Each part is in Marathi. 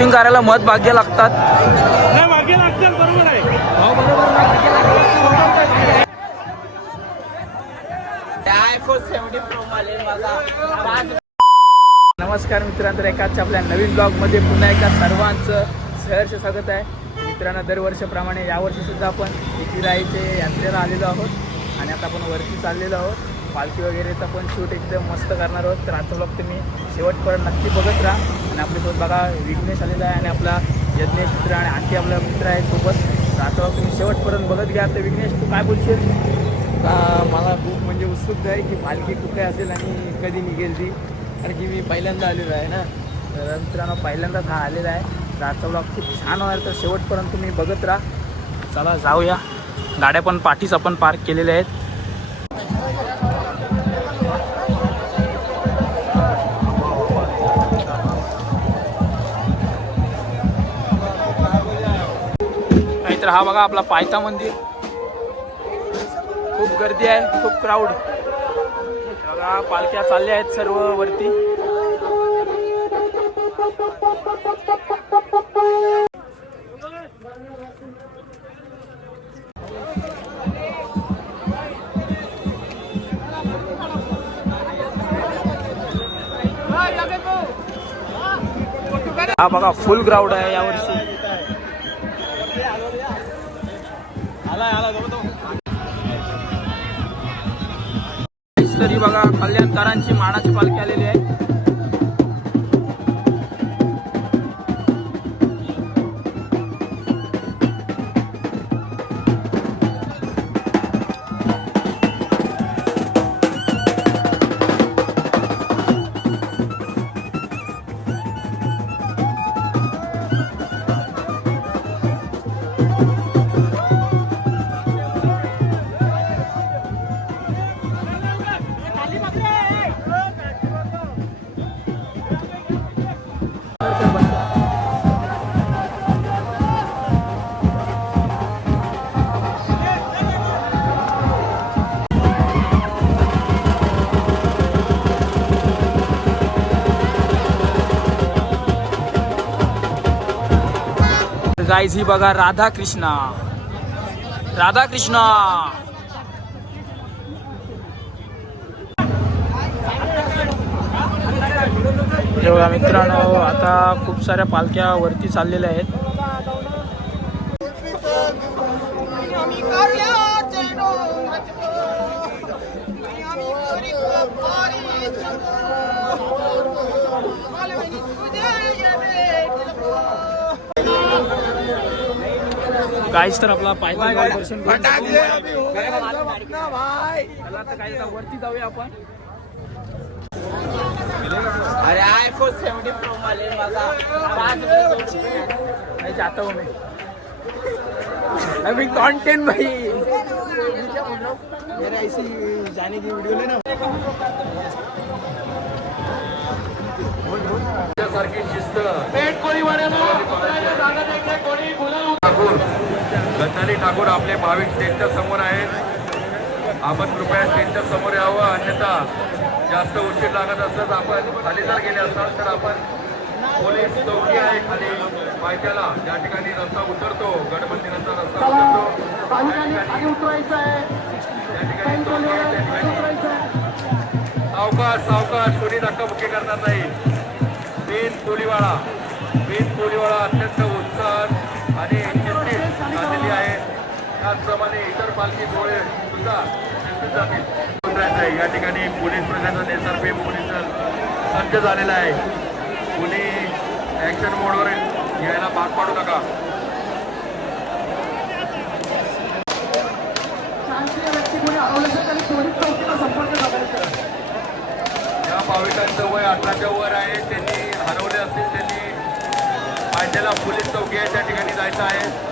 शूटिंग करायला मत भाग्य लागतात. नमस्कार मित्रांनो, एकाच आपल्या नवीन ब्लॉगमध्ये पुन्हा एकदा सर्वांचं सहर्ष स्वागत आहे. मित्रांनो, दरवर्षीप्रमाणे यावर्षी सुद्धा आपण एकविराईचे यात्रेला आलेलो आहोत आणि आता आपण वरती चाललेलो आहोत. पालखी वगैरेचा पण शूट एकदम मस्त करणार आहोत. तर आजचा ब्लॉग तुम्ही शेवटपर्यंत नक्की बघत राहा. आणि आपल्यासोबत बघा विघ्नेश आलेला आहे आणि आपला यज्ञेश मित्र आणि आणखी आपला मित्र आहे सोबत. तर आजचा ब्लॉग तुम्ही शेवटपर्यंत बघत घ्या. तर विघ्नेश, तू काय बोलशील? मला खूप म्हणजे उत्सुकता आहे की पालखी कुठे असेल आणि कधी निघेल ती, कारण की मी पहिल्यांदा आलेलो आहे ना. तर मित्रांनो, पहिल्यांदाच हा आलेला आहे. तर आजचा ब्लॉग खूप छान होणार, तर शेवटपर्यंत तुम्ही बघत राहा. चला जाऊया. गाड्या पण पाठीच आपण पार्क केलेल्या आहेत. तर हा बघा आपला पायथा मंदिर. खूप गर्दी आहे, खूप क्राऊड. बघा पालख्या चालल्या आहेत सर्व वरती. हा बघा फुल क्राऊड आहे यावर्षी. तरी बघा कल्याणकारांची मानाची पालखी आलेली आहे. गाईज ही बघा राधा कृष्णा. राधा कृष्णा बघा मित्रांनो, आता खूप साऱ्या पालख्या वरती चाललेल्या आहेत. गाईज तर आपला पायथा दर्शन करून आता काय वरती जाऊया आपण. अरे iPhone 70 Pro वाले मैं जाता हूँ. मैं अभी कंटेंट भाई मेरा ऐसी जाने की वीडियो लेना. सारखी शिस्त गंधारी ठाकूर आपले भाविक स्टेजच्या समोर आहेत. आपण कृपया स्टेजच्या समोर यावं, अन्यथा जास्त उशीर लागत असल्यास आपण खाली जर गेले असाल तर आपण पोलीस चौकी आहे खाली पायथ्याला, ज्या ठिकाणी रस्ता उतरतो गडमंदिराचा रस्ता उतरतो त्या ठिकाणी चौकी आहे. त्या ठिकाणी सावकाश सावकाश, कोणी धक्काबुक्की करणार नाही. बिन पोलीवाळा अत्यंत उत्साहात आणि शिस्तीत झालेली आहे. त्याचप्रमाणे इतर पालखी सोहळे सुद्धा शिस्तीत जातील. या ठिकाणी पोलीस प्रशासन SRP पोलीस सज्ज झालेला आहे. कोणी ऍक्शन मोडवर यायला भाग पाडू नका. ज्या भाविकांचं वय 18च्या वर आहे, त्यांनी हरवले असतील, त्यांनी पायथ्याला पोलीस चौकी आहे त्या ठिकाणी जायचं आहे.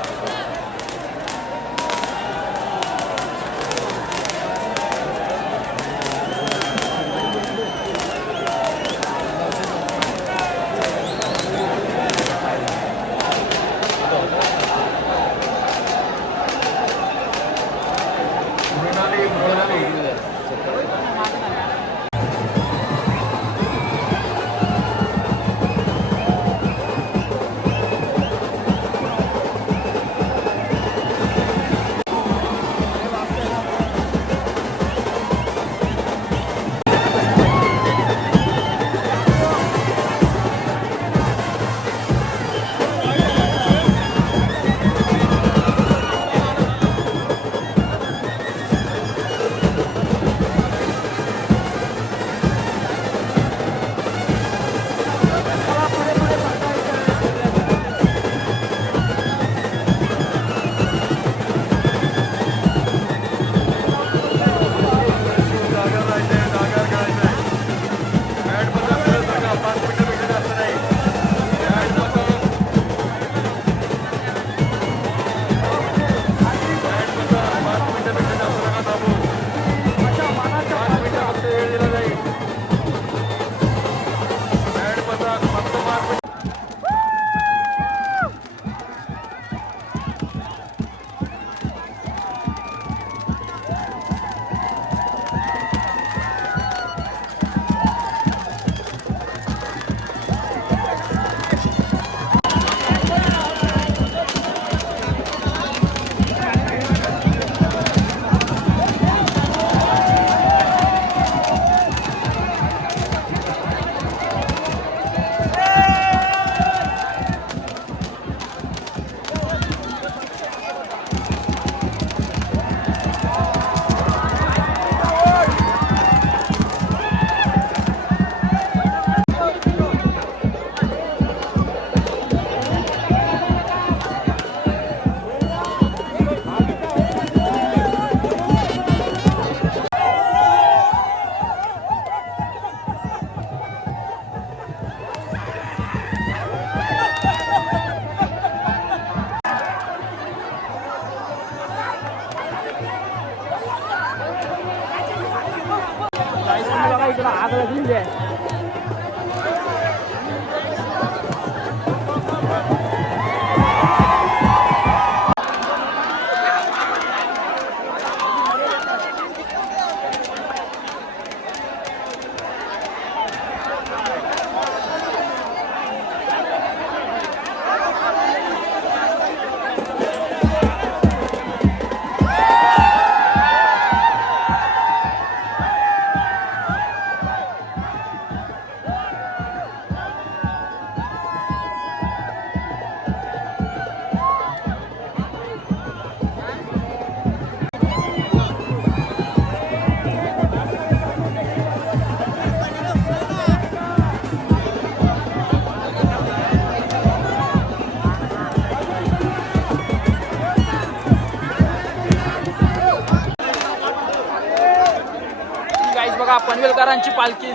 पनवेलकरांची पालखी.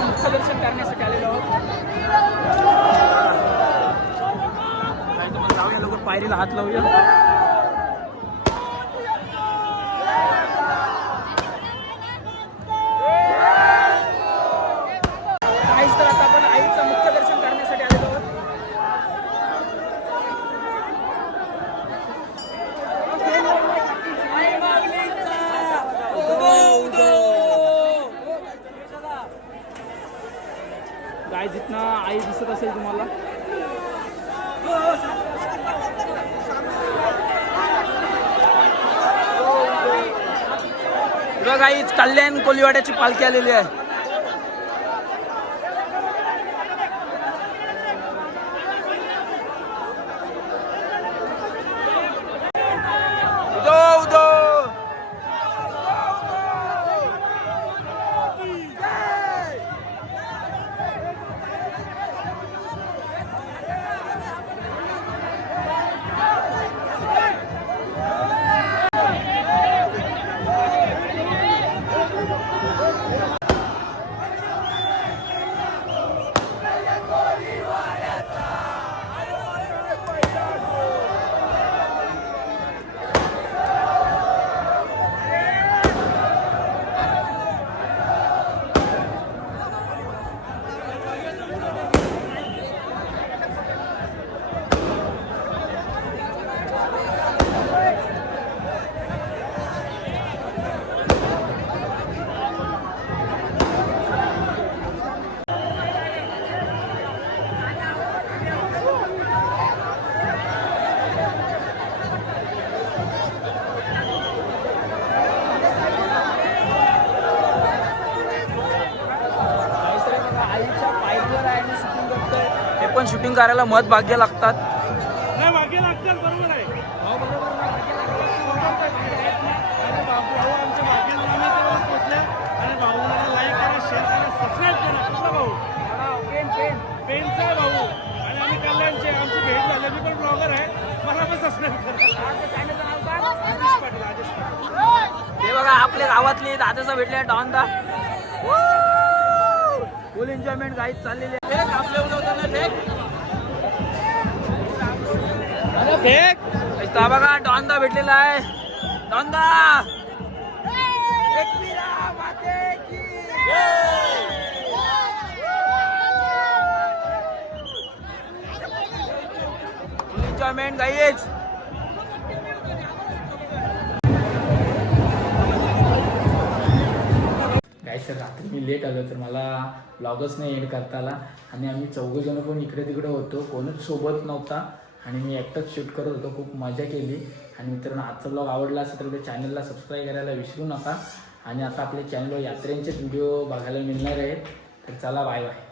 मुख्य दर्शन करण्यासाठी आलेलो आहोत. जाऊया लवकर पायरीला हात लावूया. काहीच तर आता आपण आईचं मुख्य दर्शन करण्यासाठी आलेलो आहोत. गाय जिथनं आई दिसत असेल तुम्हाला. बघा हीच कल्याण कोलिवाड्याची पालखी आलेली आहे. पण शूटिंग करायला मत भाग्य लागतात. भाग्य लागतात, बरोबर आहे. आमच्या भाग्याला पोहोचले आणि भाऊला लाईक करा, शेअर करा, सबस्क्राईब करा. कुठला भाऊ? पेनचा भाऊ. आणि आम्ही कल्याणचे, आमची भेट झाली. मी पण ब्लॉगर आहे, मला पण सबस्क्राईब करा. आदेश पाटील. हे बघा आपल्या गावातले दादाचा भेटले डॉनदा. फुल एन्जॉयमेंट गाईड चाललेली आहे. बघा डॉनदा भेटलेला आहे. डॉनदा एन्जॉयमेंट गाईज. सर रात्री मी लेट आलो तर मला ब्लॉगच नाही एंड करता आला. आणि आम्ही चौघंजणं पण इकडे तिकडे होतो, कोणच सोबत नव्हता आणि मी एकटाच शूट करत होतो. खूप मजा केली. आणि मित्रांनो आजचा ब्लॉग आवडला असेल तर आपल्या चॅनलला सबस्क्राईब करायला विसरू नका. आणि आता आपल्या चॅनलवर यात्रेंचेच व्हिडिओ बघायला मिळणार आहे. तर चला बाय बाय.